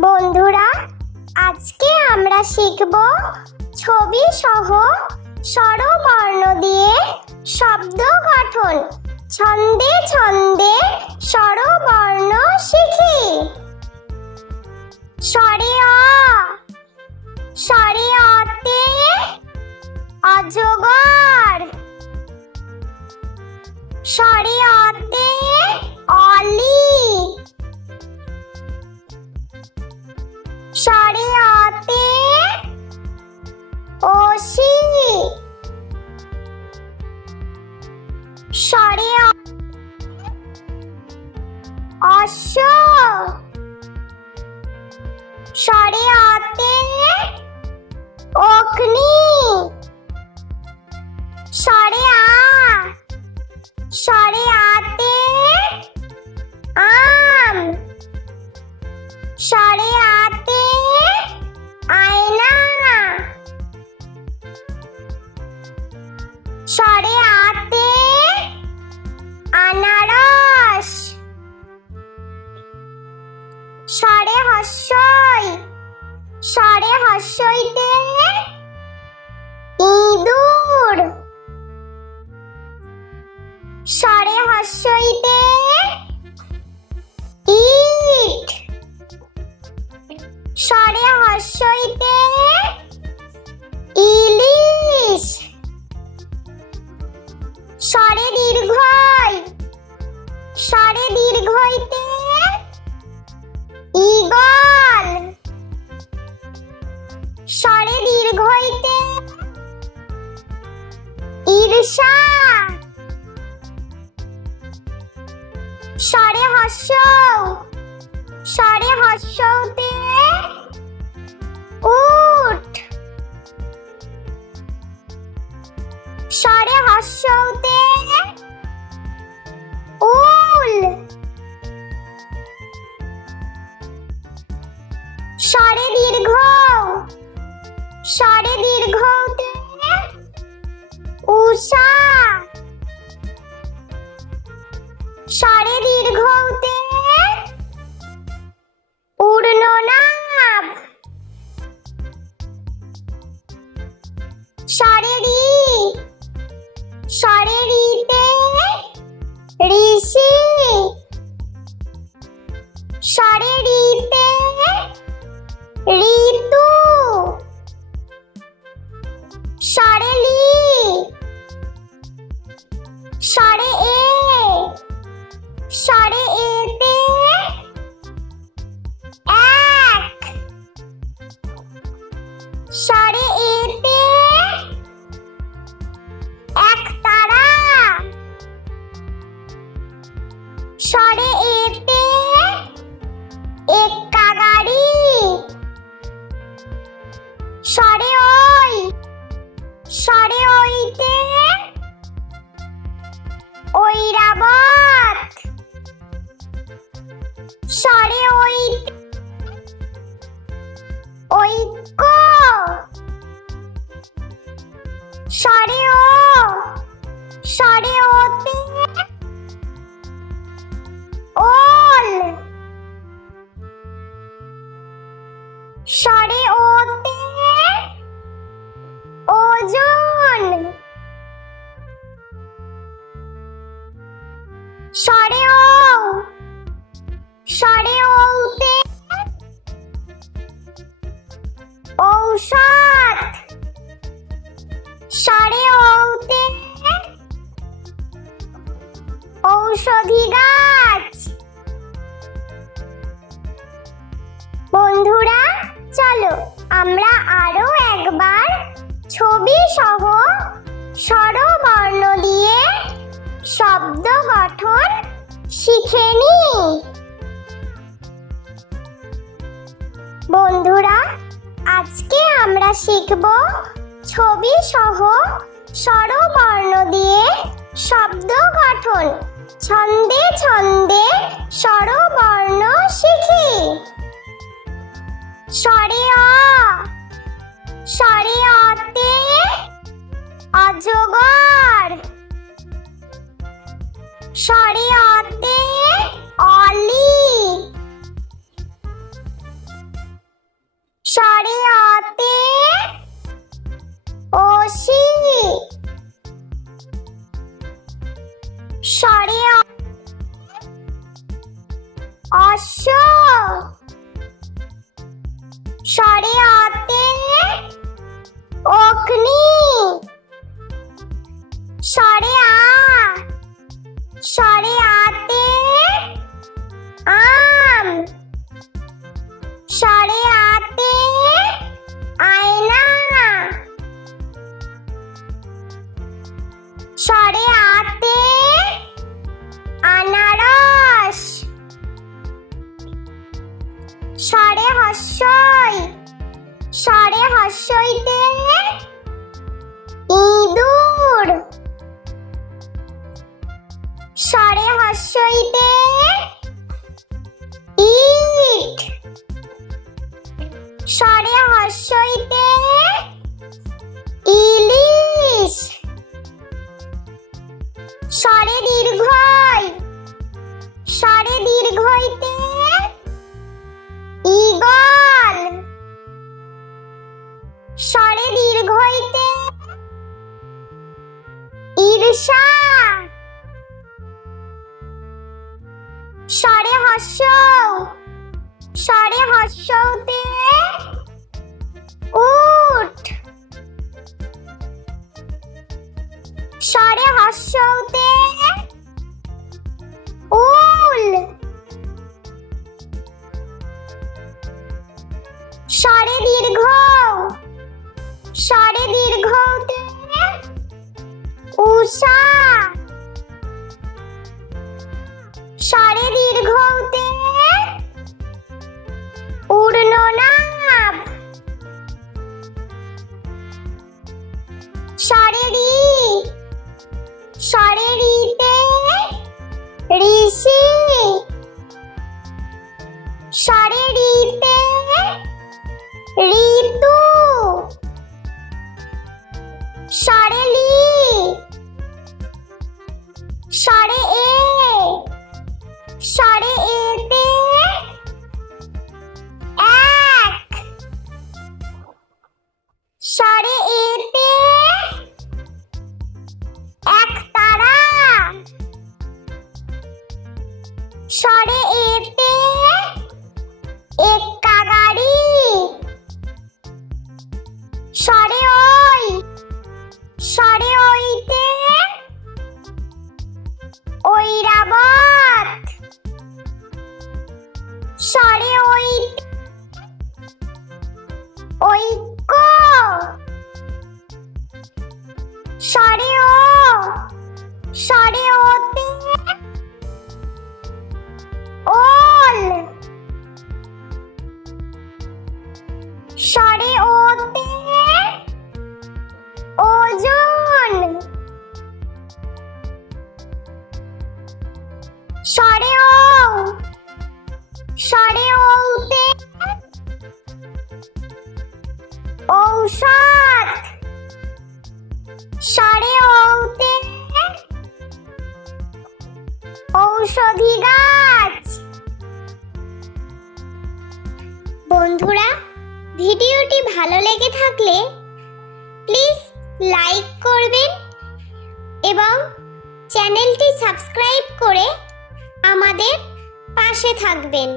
বন্ধুরা, আজকে আমরা শিখব ছবি সহ স্বরবর্ণ দিয়ে শব্দ গঠন। ছন্দে ছন্দে স্বরবর্ণ শিখি। স্বরে অ, স্বরে অতে অজগর। স্বরে অতে অলি। স্বরে অতে অসি। স্বরে অশ্ব। স্বরে অতে অগ্নি। স্বরে আ, স্বরে আতে আম। স্বরে আতে আয়না। স্বরে আতে আনারস। স্বরে হস্যই, স্বরে হস্যইতে ইঁদুর। স্বরে হস্যইতে ইট। স্বরে হস্যইতে ইলিশ। স্বরে দীর্ঘই, স্বরে দীর্ঘইতে ঈগল। স্বরে দীর্ঘইতে ঈর্ষা। স্বরে হস্য, স্বরে হস্যতে উট। স্বরে হস্যতে উল। স্বরে দীর্ঘ, স্বরে দীর্ঘতে উষা। স্বরে দীর্ঘতে পূর্ণনাভ। স্বরে রি, স্বরে রিতে ঋষি। স্বরে রিতে ঋতু। স্বরে লি, স্বরে এ, স্বরে এতে এক। স্বরে এতে একতারা। স্বরে এতে এক্কা গাড়ি। স্বরে ওই, স্বরে ওইতে ঐরাবত। স্বরে ওইতে ঐক্য। স্বরে ও, স্বরে ওতে ওল। স্বরে ওতে ওজন। স্বরে ও, স্বরে ওতে ঔষধ। স্বরে ওতে ঔষধি গাছ। বন্ধুরা, চলো আমরা আরো একবার ছবি সহ স্বরবর্ণ দিয়ে শব্দ গঠন শিখে নিই। বন্ধুরা, আজকে আমরা শিখব ছবি সহ স্বরবর্ণ দিয়ে শব্দ গঠন। ছন্দে ছন্দে স্বরবর্ণ শিখি। স্বরে অ, স্বরে অতে অজগর। স্বরে অতে অলি। অশ্ব। স্বরে অতে অগ্নি। স্বরে স্বরে আতে আম। স্বরে আতে আয়না। স্বরে আতে আনারস। স্বরে হস্যই। স্বরে হস্যইতে ইঁদুর। স্বরে হস্যইতে ইট। স্বরে হস্যইতে ইলিশ। স্বরে দীর্ঘই। স্বরে দীর্ঘইতে ঈগল। স্বরে দীর্ঘইতে ঈর্ষা। স্বরে হস্য। স্বরে হস্যতে উট। স্বরে হস্যতে উল। স্বরে দীর্ঘ। স্বরে দীর্ঘতে উষা। স্বরে দীর্ঘতে উড়ননাভ। স্বরে রি। স্বরে রিতে ঋষি। স্বরে রিতে ঋতু। স্বরে লি। স্বরে এ। স্বরে এতে এক। স্বরে এতে একতারা। স্বরে এতে এক্কা গাড়ি। স্বরে ওই। স্বরে ওইতে ঐরাবত। স্বরে ওইতে ঐক্য। স্বরে ও। স্বরে ওতে ওল। স্বরে ওতে ওজন। স্বরে ও। স্বরে ওতে ঔষধ। স্বরে ওতে ঔষধি গাছ। বন্ধুরা, ভিডিওটি ভালো লেগে থাকলে প্লিজ লাইক করবেন এবং চ্যানেলটি সাবস্ক্রাইব করে আমাদের পাশে থাকবেন।